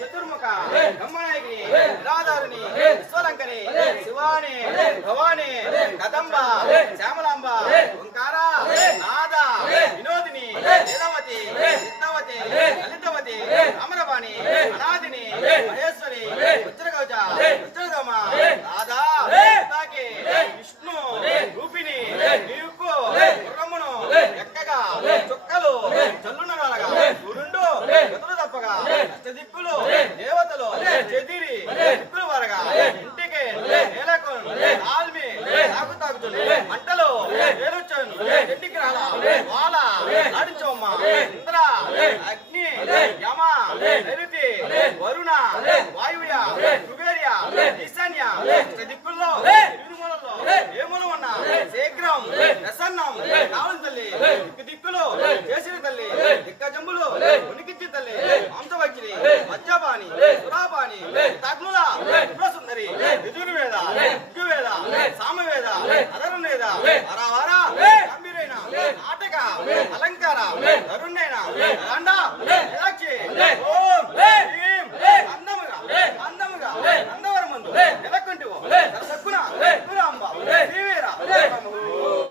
చతుర్ముఖ బ్రహ్మనాయకి నిరాధారిణి విశ్వలంకరి శివాని భవాని కదంబ శ్యామలాంబ ఓంకార నాద వినోదిని వేదవతి చిత్తవతి లలితవతి అమరవాణి అనాదిని మహేశ్వరి ఉత్తరగౌజ ఉత్తరదమ రాధా తాకి విష్ణు రూపిణి నీకు గుర్రమును ఎక్కగా చుక్కలు చల్లునగా గురుండు ఎదురు తప్పగా దిక్కులు దేవతలు చెదిరి దిక్కులు వరగా ఇంటికి నేలకు ఆల్మి తాకు తాకుతుంది మంటలు వేలుచను చెట్టికి రాలా వాల నడించమ్మ ఇంద్ర అగ్ని యమ నైరుతి వరుణ వాయువ్య కుబేర్య ఈశాన్య దిక్కుల్లో ఇరుమూలలో ఏ మూలం ఉన్నా శీఘ్రం ప్రసన్నం కావాలి తల్లి దిక్కులు చేసిన తల్లి దిక్కజంబులు ఉనికిచ్చి తల్లి మాంసవచ్చిని మద్యపాని సురాపాని తగ్నుల